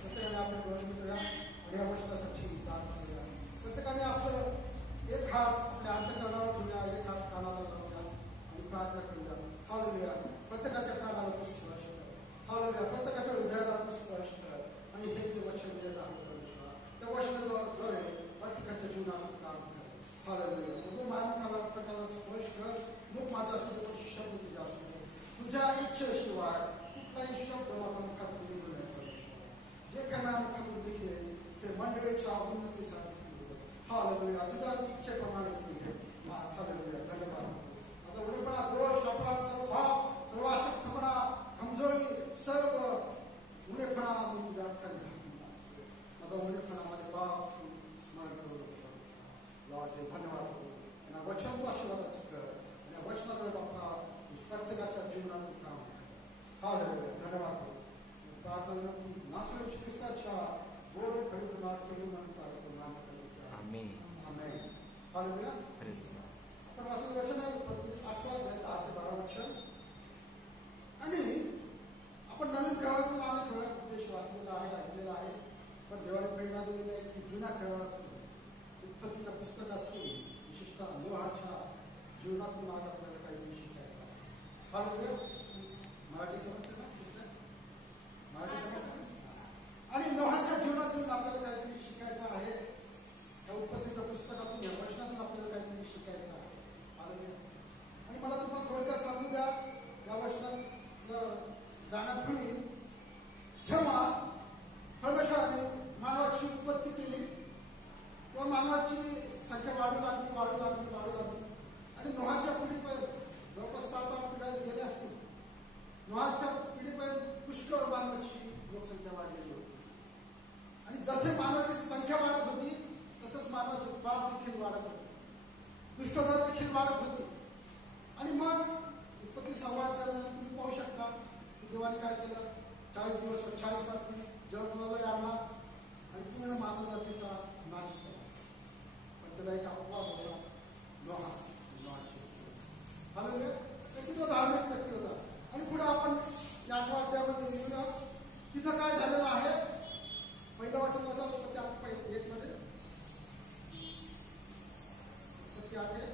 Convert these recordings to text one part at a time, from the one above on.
प्रत्येकाने आपले डोळे मिळूया आणि या वर्षासाठी प्रत्येकाने आपलं एक हात आपल्या अंतःकरणावर ठेवूया, एक हात कानाला लावूया आणि प्रार्थना करूया. हालेलुया. प्रत्येकाच्या कानाला तू स्पर्श कर. हालेलुया. प्रत्येकाच्या हृदयाला तू स्पर्श कर आणि हे जे वचन दिलेलं आहे परमेश्वरा, त्या वचनाद्वारे प्रत्येकाच्या जीवनात काम कर. हालेलुया. तू मानकाला प्रत्येकाला स्पर्श कर. मग माझा असू दे, शब्द तुझा असू दे. तुझ्या इच्छेशिवाय कुठलाही शब्द माझा मुखातून निघू नये परमेश्वरा. जे काही माझ्या मुखातून निघेल ते मंडळीच्या उन्नतीसाठी. हालेलुया. तुझ्या इच्छेप्रमाणेच निघेल. हालेलुया. धन्यवाद. आता उणेपणा, दोष, अपराध, सर्व भाव, सर्व अशक्तपणा, कमजोरी, सर्व उणेपणा मी तुझ्या खाली झाकून टाकतो. माझा उणेपणा माझे बाप स्मरण करू लॉर्ड. धन्यवाद. वचन तू आशीर्वादाचं कर आणि वचनाद्वारे बाप्पा प्रत्येकाच्या जीवनात तू काम कर. हालेलुया. धन्यवाद. प्रार्थना तू नासरेत ख्रिस्ताच्या गोड पवित्र केली म्हणून नाम आमेन. आमेन. हालेलुया. आपण वाचून वचन आहे 8-12 वचन आणि आपण नवीन काळातून अनेक वेळा उपदेश वाचलेला आहे, ऐकलेला आहे. पण देवाने प्रेरणा दिलेली आहे की जुन्या काळातून उत्पत्तीच्या पुस्तकातून विशेषतः नोहाच्या जीवनातून आज आपल्याला काहीतरी शिकायचं आहे. हालेलुया. मराठी समजते ना? मराठी समजते. आणि नोहाच्या जीवनातून आपल्याला काहीतरी शिकायचं आहे. या उत्पत्तीच्या पुस्तकातून, या वचनातून आपल्याला काहीतरी शिकायचं आहे. हालेलुया. आणि मला तुम्हाला थोडक्यात सांगू द्या, या वचनात जाण्यापूर्वी जेव्हा परमेश्वराने मानवाची उत्पत्ती केली तेव्हा मानवाची संख्या वाढू लागली आणि नोहाच्या पिढीपर्यंत जवळपास 7-8 पिढ्या गेल्या असतील. नोहाच्या पिढीपर्यंत पुष्कळ मानवाची लोकसंख्या वाढलेली होती. आणि जसे मानवाची संख्या वाढत होती तसंच मानवाचे पाप देखील वाढत होते, दुष्टता देखील वाढत होती. आणि मग उत्पत्ती संवाद तुम्ही पाहू शकता की देवाने काय केलं. 40 दिवस 40 रात्री जगमाला आणला आणि पूर्ण मानव जातीचा नाश केला. पण त्याला एक अपवाद होता, नोहा. हालेलुया. तो धार्मिक व्यक्ती होता. आणि पुढे आपण या 8व्या अध्यायामध्ये येऊया. तिथं काय झालेलं आहे. पहिलं वचन माझा उत्पत्ती 8:1 मध्ये. उत्पत्ती 8.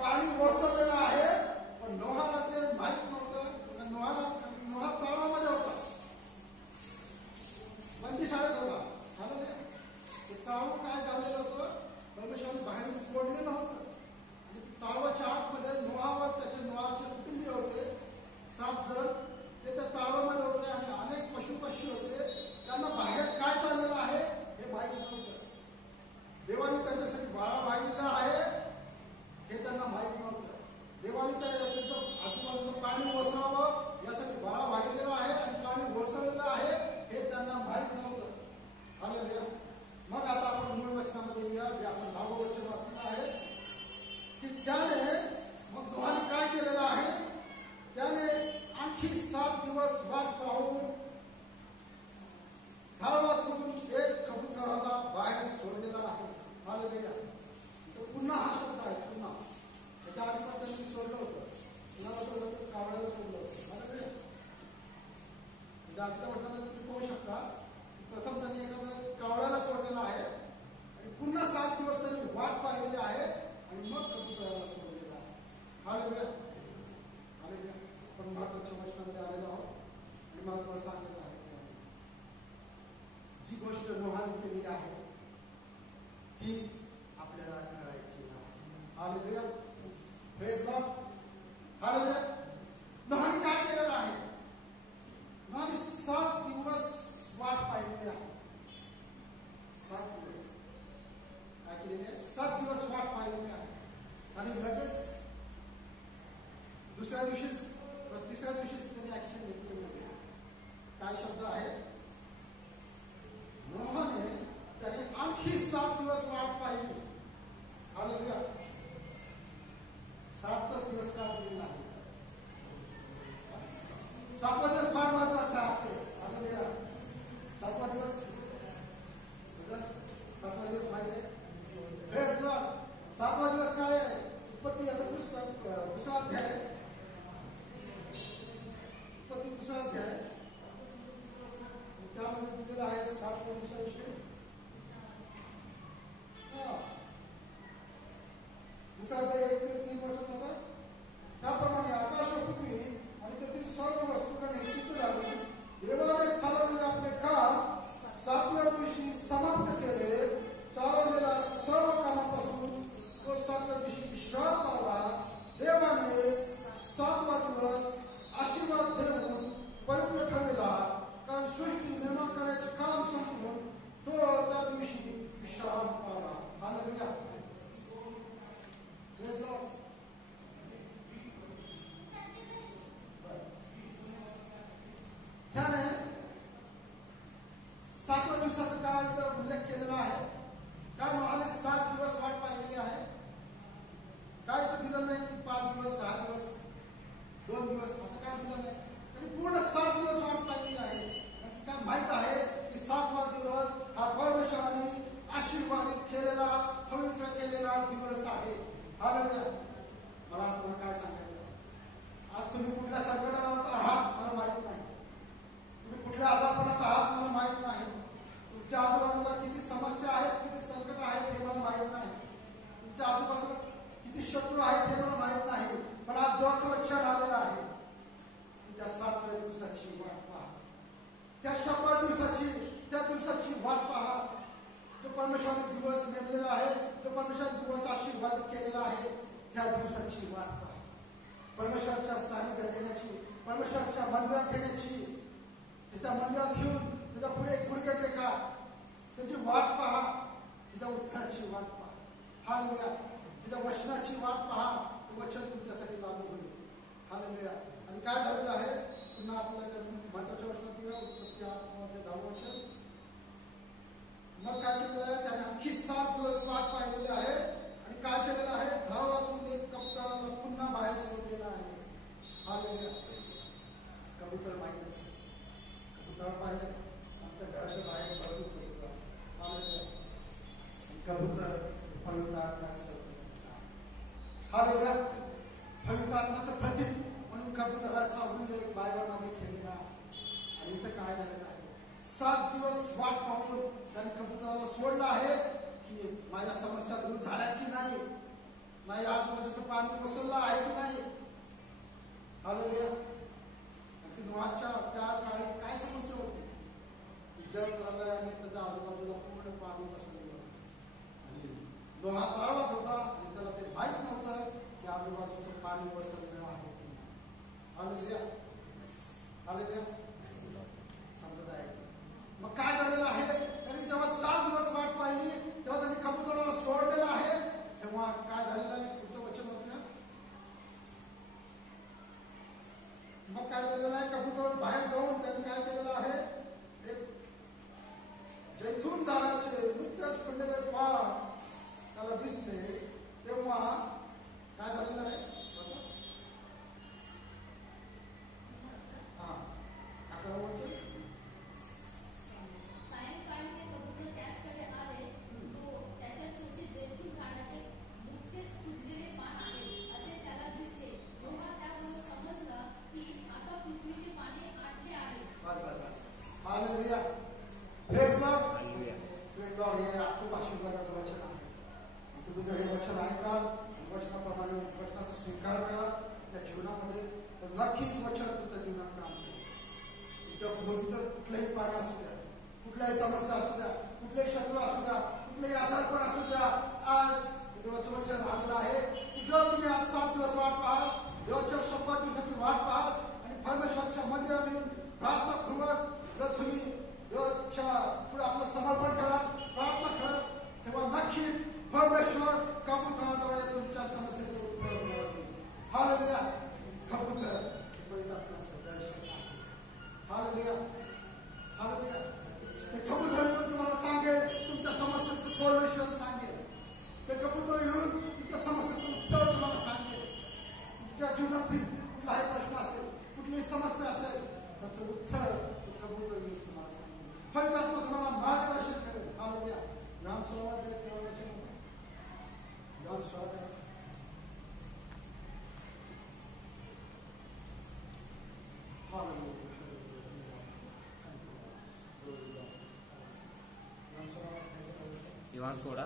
पाणी ओसरलेलं आहे पण नोहाला ते माहीत नव्हतं दिवस वाट पाहून धावातून एक कबुतराला बाहेर सोडलेला आहे. हालेलुया. पुन्हा हा शब्द आहे, पुन्हा. त्याच्या आधी पण त्यांनी सोडलं होतं, पुन्हा सोडलं होतं, कावळ्याला सोडलं होतं. हालेलुया. आजच्या वर्षाला तुम्ही पाहू शकता, प्रथम त्यांनी एखादं कावळ्याला सोडलेलं आहे आणि पुन्हा 7 दिवस त्यांनी वाट पाहिलेली आहे आणि मग कबुतराला सोडलेलं आहे. हालेलुया. हालेलुया. आपण महत्वाच्या वचनामध्ये आलेलो आहोत आणि मला तुम्हाला सांगायचं आहे, जी गोष्ट नोहाने केलेली आहे तीच आपल्याला करायची आहे. हालेलुया. Praise God. हालेलुया. नोहाने काय केलेलं आहे? नोहाने 7 दिवस वाट पाहिलेली आहे. 7 दिवस काय केलेले आहे? 7 दिवस वाट पाहिलेली आहे आणि लगेच दुसऱ्या दिवशीच तिसऱ्या दिवशीच त्यांनी ऍक्शन घेतली नाही. काय शब्द आहे? नोहाने त्याने आणखी 7 दिवस वाट पाहिली. हालेलुया. 7च दिवस का दिलेला आहे? 7वा दिवस फार महत्वाचा आहे. हालेलुया. 7वा दिवस, 7वा दिवस माहिती आहे? Praise God. 7वा दिवस काय आहे? उत्पत्ती याचं पुस्तक 2रा अध्याय, उत्पत्ती 2रा अध्याय, त्यामध्ये दिलेला आहे 7 दिवसाविषयी. 2रा अध्याय 1 ते 3 वर्षात होता. त्याप्रमाणे आकाश व पृथ्वी आणि त्यातील सर्व वस्तूंकडे सिद्ध झाली. देवाने चालवलेले आपले काम 7व्या दिवशी समाप्त केले. चालवलेल्या सर्व कामापासून तो 7व्या दिवशी विश्राम पावला. देवाने 7वा दिवस आशीर्वाद देऊन पवित्र ठरविला, कारण सृष्टी निर्माण करण्याचे काम संपवून तो त्या दिवशी विश्राम पावला. हालेलुया. Praise God. त्याने 7व्या दिवसाचा काय उल्लेख केलेला आहे? काय नोहाने 7 दिवस वाट पाहिलेली आहे. काय तर दिलं नाही की 5 दिवस, 6 दिवस, 2 दिवस असं काय दिलं नाही. त्यांनी पूर्ण 7 दिवस वाट पाहिलेली आहे. आणि काय माहित आहे की 7वा दिवस हा परमेश्वराने आशीर्वादित केलेला, पवित्र केलेला दिवस आहे. हालेलुया. मला आज तुम्हाला काय सांगायचं? आज तुम्ही कुठल्या संकटात आहात मला माहित नाही. तुम्ही कुठल्या आजारपणात आहात मला माहित नाही. तुमच्या आजूबाजूला किती समस्या आहेत, किती संकट आहेत हे मला माहित नाही. तुमच्या आजूबाजूला किती शत्रू आहेत हे मला माहित नाही. पण आज देवाचं वचन आलेलं आहे की त्या 7व्या दिवसाची वाट पहा. त्या 7व्या दिवसाची, त्या दिवसाची वाट पहा. जो परमेश्वराने दिवस नेमलेला आहे, जो परमेश्वराने दिवस आशीर्वादित केलेला आहे, त्या दिवसाची वाट पहा. परमेश्वराच्या सानिध्यात येण्याची, परमेश्वराच्या मंदिरात येण्याची, त्याच्या मंदिरात येऊन त्याच्या पुढे गुडघे टेका, त्याची वाट पहा. त्याच्या उत्तराची वाट पहा. हालेलुया. त्याच्या वचनाची वाट पहा. ते वचन तुमच्यासाठी लागू होईल. हालेलुया. आणि काय झालेलं आहे? पुन्हा आपल्याला महत्वाच्या वचनात घेऊया. उत्पत्ती 8मध्ये 10 वचन. मग काय केलेलं आहे? त्याने आणखी 7 दिवस वाट पाहिलेली आहे आणि काय केलेलं आहे? धावातून एक कबुतराला पुन्हा बाहेर सोडलेला आहे. हालेलुया. कबूतर माहिती आहे, कबूतर पाहिजे आमच्या घराच्या बाहेर भरपूर कबूतर असतात. हालेलुया. कबूतर पवित्र आत्म्याचं, हालेलुया, पवित्र आत्म्याचं प्रतीक म्हणून कबुतराचा उल्लेख बायबलमध्ये केलेला आहे. आणि इथं काय झालेलं आहे? 7 दिवस वाट पाहून त्याने कबुतराला सोडलं आहे की माझ्या समस्या दूर झाल्या की नाही, माझ्या आजूबाजूचं पाणी कोसळलं आहे की नाही. हालेलुया. नोहाच्या त्या काळी काय समस्या होती? जग झालं आणि त्याच्या आजूबाजूला पूर्ण पाणी पसरलं आणि नोहा तळावात होता आणि त्याला ते माहीत नव्हतं की आजूबाजूचं पाणी पसरलं आहे की नाही. हालेलुया. हालेलुया. समजत आहे? मग काय झालेलं आहे? त्यांनी जेव्हा 7 दिवस वाट पाहिली तेव्हा त्यांनी कबुतराला सोडलेलं आहे. तेव्हा काय झालेलं आहे? पुढचं वचन बघूया. कुठल्याही समस्या असू द्या, कुठलेही शत्रू असू द्या, कुठलेही आजारपण असू द्या, आज देवाचं वचन आलेलं आहे की जर तुम्ही आज 7 दिवस वाट पाहाल, देवाच्या 100 दिवसाची वाट पाहाल आणि परमेश्वराच्या मंदिरात येऊन प्रार्थनापूर्वक जर तुम्ही देवाच्या पुढे आपलं समर्पण कराल, प्रार्थना कराल, तेव्हा नक्की परमेश्वर कबूतराद्वारे तुमच्या समस्येचं उत्तर मिळेल. हालेलुया. कबूतर पवित्र आत्म्याचं दर्शन आहे. हालेलुया. हालेलुया. ते कबूतर येऊन तुम्हाला सांगेल, तुमच्या समस्येचं सोल्युशन सांगेल. ते कबूतर येऊन तुमच्या समस्येचं उत्तर तुम्हाला सांगेल. तुमच्या जीवनातील कुठलाही प्रश्न असेल, कुठलीही समस्या असेल, त्याचं उत्तर कबूतर येऊन तुम्हाला सांगेल. पवित्र आत्मा तुम्हाला मार्गदर्शन करेल. हालेलुया. ज्ञान सोडा ज्ञान सोडा इवान सोडा.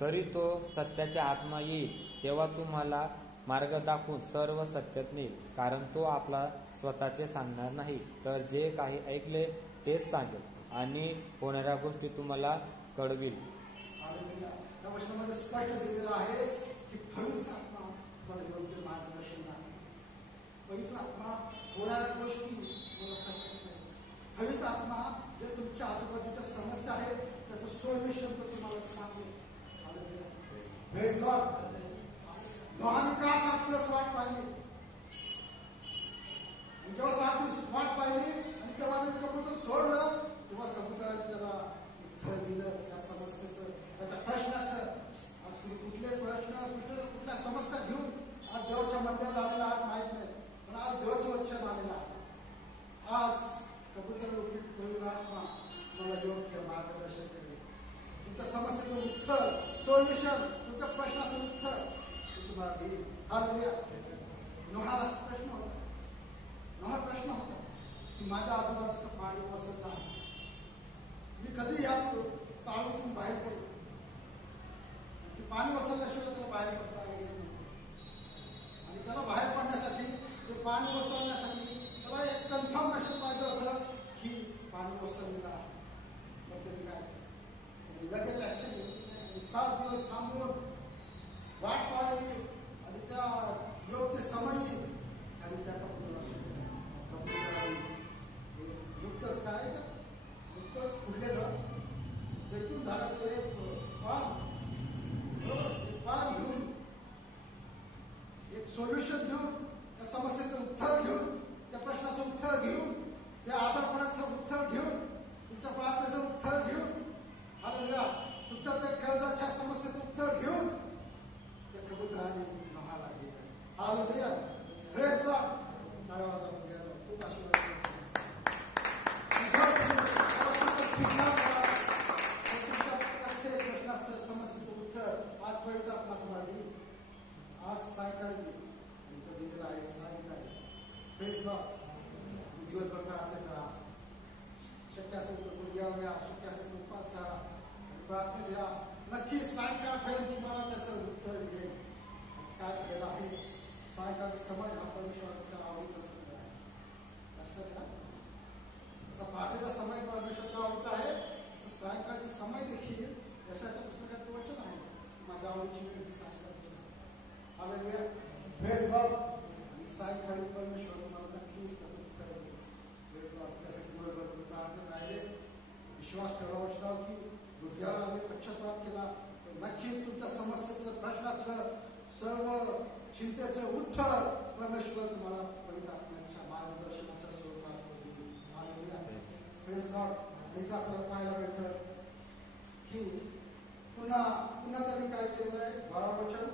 तरी तो सत्याचा आत्मा येईल तेव्हा तुम्हाला मार्ग दाखवून सर्व सत्यात नेईल, कारण तो आपला स्वतःचे सांगणार नाही, तर जे काही ऐकले तेच सांगेल आणि होणाऱ्या गोष्टी तुम्हाला कळविल. या वचनामध्ये स्पष्ट दिलेलं आहे की पवित्र आत्मा तुम्हाला योग्य मार्गदर्शन आहे. पवित्र आत्मा होणाऱ्या गोष्टी पवित्र आत्मा जे तुमच्या आजूबाजूच्या समस्या आहेत त्याचं सोल्युशन तो तुम्हाला सांगेल. Praise God. नोहाने का 7 दिवस वाट पाहिली? जेव्हा 7 दिवस वाट पाहिली आणि तेव्हा ते कबूतर सोडलं, तेव्हा कबुतराने त्याला उत्तर दिलं त्या समस्येचं, त्याच्या प्रश्नाचं. आज तुम्ही कुठले प्रश्न, कुठल्या समस्या घेऊन आज देवाच्या मंदिरात आलेला आहात माहित नाही, पण आज देवाचं वचन आलेलं आहे. आज कबूतर रूपी पवित्र आत्मा तुम्हाला योग्य मार्गदर्शन करेल. तुमच्या समस्येचं उत्तर, सोल्युशन, तुमच्या प्रश्नाचं उत्तर तुम्हाला देईल. हालेलुया. नोहाला प्रश्न होता. नोहा प्रश्न होता की माझ्या आजूबाजूचं पाणी वसत नाही, मी कधी यात ताळूतून बाहेर पडतो. पाणी वसरल्याशिवाय त्याला बाहेर पडता येत नाही. आणि त्याला बाहेर पडण्यासाठी, ते पाणी वसरण्यासाठी त्याला एक कन्फर्मेशन पाहिजे होतं की पाणी वसरलेलं आहे. मग त्यांनी काय लगेच ऍक्शन घेतली. 7 दिवस थांबून वाट पाहिली आणि त्या योग्य समयी आणि त्या नुकतंच काय नुकतंच फुडलेलं जैतून झाडाचं एक पान घेऊन, एक सोल्युशन घेऊन, त्या समस्येचं उत्तर घेऊन, त्या प्रश्नाचं उत्तर घेऊन, त्या आजारपणाचं उत्तर घेऊन, तुमच्या प्रार्थनेचं उत्तर घेऊन, हालेलुया, तुमच्या त्या कर्जाच्या समस्येचं उत्तर घेऊन त्या कबुतराने नोहाला दिलं. हालेलुया. Praise God. खूप आशीर्वाद. समस्येचं उत्तर आज पवित्र आत्मा तुम्हाला देईल. आज सायंकाळी आणि तो दिलेला आहे सायंकाळी. Praise God. दिवसभर प्रार्थना करा. शक्य असेल तर गुडघ्या घ्या, शक्य असेल तर उपास करा, प्रार्थना घ्या. नक्की सायंकाळपर्यंत तुम्हाला त्याचं उत्तर मिळेल. काय झालेलं आहे, सायंकाळचा समय हा परमेश्वराच्या आवडीचा समय आहे. लक्षात घ्या. जसा पहाटेचा समय परमेश्वराच्या आवडीचा आहे, तसं सायंकाळचा समय देखील यशाच्या पुस्तकात वचन आहे. माझ्या आवडीची वेळ सायंकाळची. हालेलुया. Praise God. आणि सायंकाळी परमेश्वर तुम्हाला नक्कीच त्याचं उत्तर देईल. Praise God. त्यासाठी दिवसभर तुम्ही प्रार्थना राहिले, विश्वास ठेवा वचनावरती, गुडघ्यावर आले, पश्चाताप केला तर नक्कीच तुमच्या समस्येचं, प्रश्नाचं, सर्व चिंतेचं उत्तर परमेश्वर तुम्हाला पवित्र आत्म्याच्या मार्गदर्शनाच्या स्वरूपात देईल. हालेलुया. Praise God. इथं आपल्याला पाहायला भेटतं की पुन्हा त्यांनी काय केलेलं आहे, 12 वचन